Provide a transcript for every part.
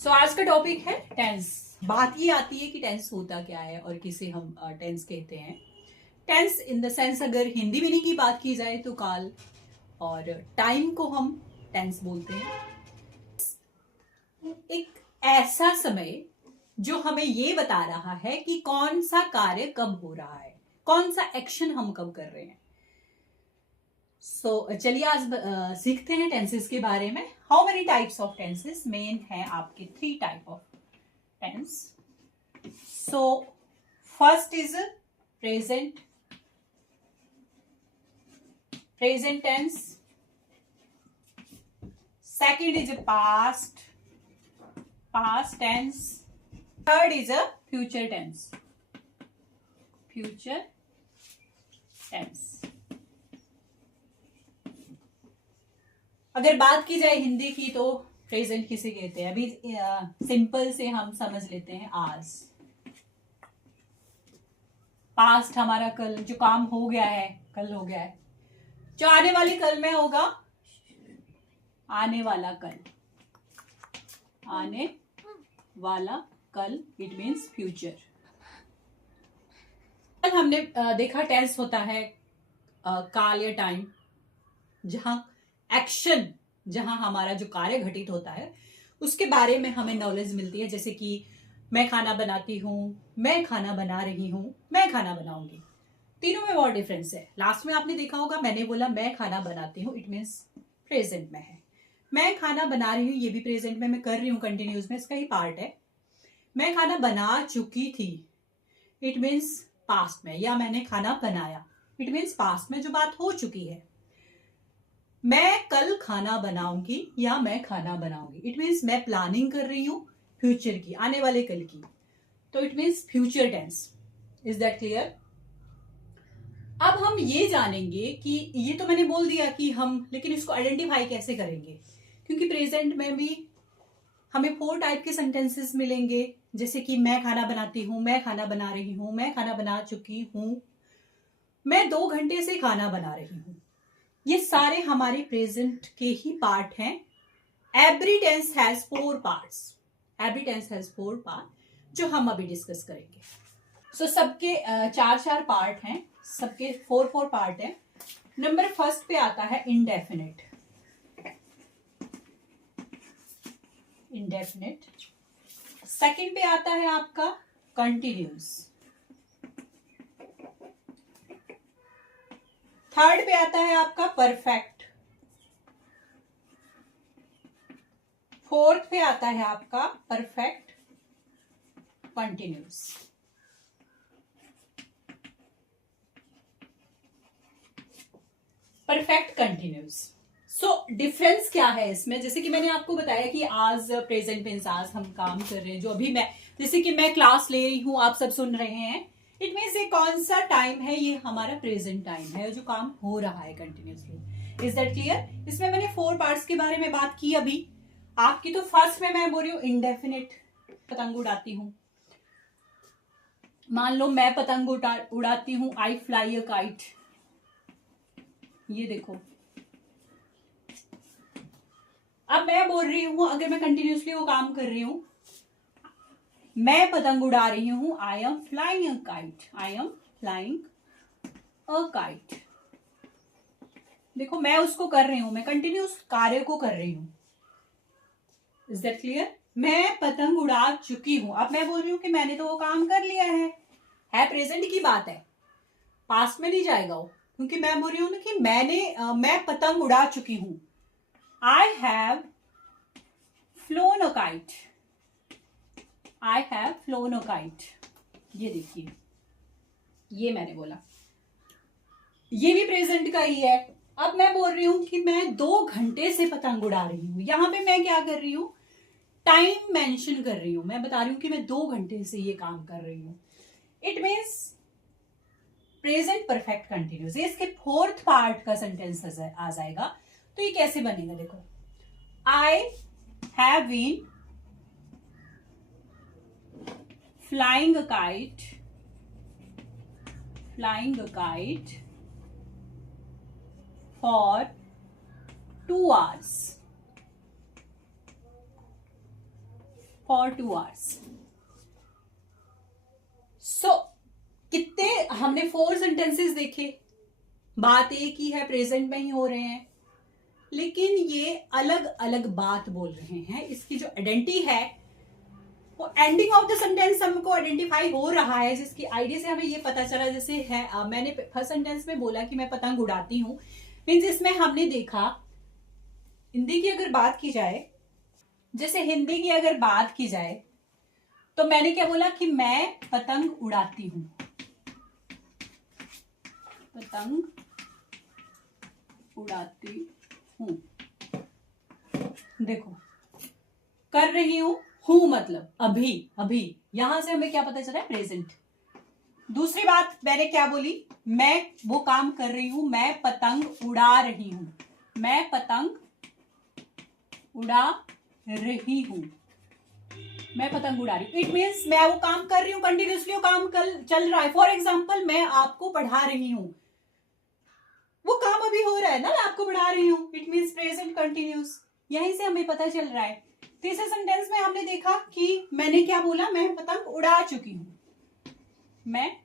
सो आज का टॉपिक है टेंस। बात ये आती है कि टेंस होता क्या है और किसे हम टेंस कहते हैं। टेंस इन द सेंस अगर हिंदी मीनिंग की बात की जाए तो काल, और टाइम को हम टेंस बोलते हैं। एक ऐसा समय जो हमें ये बता रहा है कि कौन सा कार्य कब हो रहा है, कौन सा एक्शन हम कब कर रहे हैं। चलिए आज सीखते हैं टेंसेस के बारे में। How many types of tenses? Main है आपके 3 type of tense. So first is present tense, second is past tense, third is future tense. अगर बात की जाए हिंदी की तो प्रेजेंट किसे कहते हैं? अभी सिंपल से हम समझ लेते हैं आज। पास्ट हमारा कल, जो काम हो गया है कल हो गया है। जो आने वाले कल में होगा, आने वाला कल इट मीन्स फ्यूचर। कल हमने देखा टेंस होता है काल या टाइम, जहां एक्शन, जहां हमारा जो कार्य घटित होता है उसके बारे में हमें नॉलेज मिलती है। जैसे कि मैं खाना बनाती हूँ, मैं खाना बना रही हूँ, मैं खाना बनाऊंगी। तीनों में बहुत डिफरेंस है। लास्ट में आपने देखा होगा मैंने बोला मैं खाना बनाती हूँ, इट मीन्स प्रेजेंट में है। मैं खाना बना रही हूँ, ये भी प्रेजेंट में मैं कर रही हूँ, कंटिन्यूस में इसका ही पार्ट है। मैं खाना बना चुकी थी, इट मीन्स पास्ट में, या मैंने खाना बनाया, इट मीन्स पास्ट में जो बात हो चुकी है। मैं कल खाना बनाऊंगी या मैं खाना बनाऊंगी, इट मीन्स मैं प्लानिंग कर रही हूं फ्यूचर की, आने वाले कल की, तो it means future tense. Is that clear? अब हम ये जानेंगे कि ये तो मैंने बोल दिया कि हम, लेकिन इसको आइडेंटिफाई कैसे करेंगे, क्योंकि प्रेजेंट में भी हमें 4 टाइप के सेंटेंसेस मिलेंगे। जैसे कि मैं खाना बनाती हूँ, मैं खाना बना रही हूँ, मैं खाना बना चुकी हूँ, मैं 2 घंटे से खाना बना रही हूँ। ये सारे हमारे प्रेजेंट के ही पार्ट हैं। Every tense has 4 parts, every tense has 4 part जो हम अभी डिस्कस करेंगे। सो सबके 4 पार्ट हैं, सबके 4 पार्ट हैं। नंबर फर्स्ट पे आता है इंडेफिनिट। सेकंड पे आता है आपका कंटिन्यूस। थर्ड पे आता है आपका परफेक्ट। फोर्थ पे आता है आपका perfect continuous. Perfect continuous. So difference क्या है इसमें? जैसे कि मैंने आपको बताया कि आज प्रेजेंट टेंस, आज हम काम कर रहे हैं, जो अभी मैं, जैसे कि मैं क्लास ले रही हूं, आप सब सुन रहे हैं, इट मीन्स ये कौन सा टाइम है? ये हमारा प्रेजेंट टाइम है, जो काम हो रहा है कंटिन्यूसली। Is that clear? इसमें मैंने 4 पार्ट्स के बारे में बात की अभी आपकी। तो फर्स्ट में मैं बोल रही हूँ इंडेफिनिट, पतंग उड़ाती हूँ। मान लो मैं पतंग उड़ाती हूँ, आई फ्लाई अ काइट। ये देखो, अब मैं बोल रही हूं, अगर मैं कंटिन्यूसली वो काम कर रही हूं, मैं पतंग उड़ा रही हूं, I am flying a kite, I am flying a kite. देखो मैं उसको कर रही हूं, मैं कंटिन्यूस कार्य को कर रही हूं। Is that clear? मैं पतंग उड़ा चुकी हूं, अब मैं बोल रही हूं कि मैंने तो वो काम कर लिया है प्रेजेंट की बात है, पास्ट में नहीं जाएगा वो, क्योंकि मैं बोल रही हूं ना कि मैं पतंग उड़ा चुकी हूं। I have flown a kite. I have flown a kite. ये देखिए, ये मैंने बोला, ये भी प्रेजेंट का ही है। अब मैं बोल रही हूं कि मैं 2 घंटे से पतंग उड़ा रही हूं। यहां पे मैं क्या कर रही हूं? टाइम मेंशन कर रही हूं। मैं बता रही हूं कि मैं 2 घंटे से ये काम कर रही हूं। It means present perfect continuous. ये इसके 4th पार्ट का सेंटेंस आ जाएगा। तो ये कैसे बनेगा? देखो, I have been flying a kite for 2 hours. for 2 hours. So कितने हमने 4 सेंटेंसेस देखे, बात एक ही है, प्रेजेंट में ही हो रहे हैं, लेकिन ये अलग अलग बात बोल रहे हैं. इसकी जो आइडेंटिटी है वो एंडिंग ऑफ द सेंटेंस हमको आइडेंटिफाई हो रहा है, जिसकी आइडिया से हमें ये पता चला. जैसे है मैंने फर्स्ट सेंटेंस में बोला कि मैं पतंग उड़ाती हूँ, मीन्स इसमें हमने देखा हिंदी की अगर बात की जाए, जैसे हिंदी की अगर बात की जाए तो मैंने क्या बोला कि मैं पतंग उड़ाती हूं. पतंग उड़ाती हूं. देखो कर रही हूं मतलब अभी अभी, यहां से हमें क्या पता चला है, प्रेजेंट. दूसरी बात मैंने क्या बोली, मैं वो काम कर रही हूं, मैं पतंग उड़ा रही हूं. मैं पतंग उड़ा रही हूं. मैं पतंग उड़ा रही हूं. इट मीन्स मैं वो काम कर रही हूं, कंटिन्यूसली वो काम चल रहा है. फॉर एग्जाम्पल मैं आपको पढ़ा रही हूं, वो काम अभी हो रहा है ना, मैं आपको पढ़ा रही हूं. It means present continuous. यहीं से हमें पता चल रहा है. तीसरे सेंटेंस में हमने देखा कि मैंने क्या बोला, मैं पतंग उड़ा चुकी हूं. मैं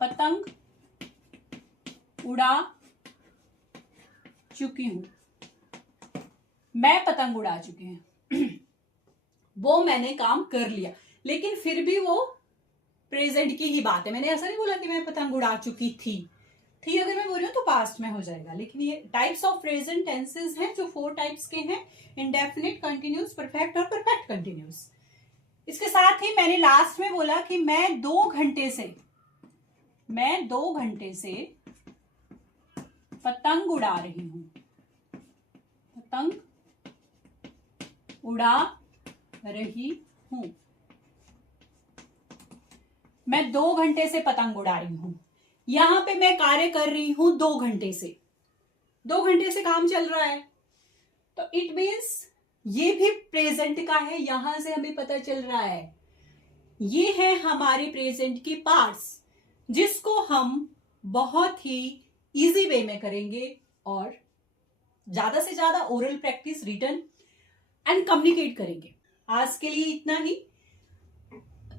पतंग उड़ा चुकी हूं. मैं पतंग उड़ा चुकी हूं. वो मैंने काम कर लिया, लेकिन फिर भी वो प्रेजेंट की ही बात है. मैंने ऐसा नहीं बोला कि मैं पतंग उड़ा चुकी थी अगर मैं बोल रही हूँ तो पास्ट में हो जाएगा. लेकिन ये टाइप्स ऑफ प्रेजेंट टेंसेस हैं जो 4 टाइप्स के हैं, इंडेफिनिट, कंटिन्यूस, परफेक्ट और परफेक्ट कंटिन्यूस. इसके साथ ही मैंने लास्ट में बोला कि मैं 2 घंटे से पतंग उड़ा रही हूं. पतंग उड़ा रही हूं. मैं 2 घंटे से पतंग उड़ा रही हूं. यहां पे मैं कार्य कर रही हूं 2 घंटे से. 2 घंटे से काम चल रहा है, तो इट मीन्स ये भी प्रेजेंट का है. यहां से हमें पता चल रहा है ये है हमारे प्रेजेंट की पार्ट्स, जिसको हम बहुत ही इजी वे में करेंगे और ज्यादा से ज्यादा oral practice, written and communicate करेंगे. आज के लिए इतना ही.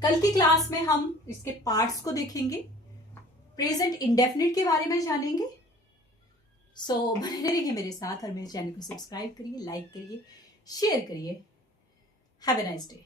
कल की क्लास में हम इसके पार्ट्स को देखेंगे, प्रेजेंट इंडेफिनिट के बारे में जानेंगे. सो बने रहिए मेरे साथ और मेरे चैनल को सब्सक्राइब करिए, लाइक करिए, शेयर करिए. Have a nice day.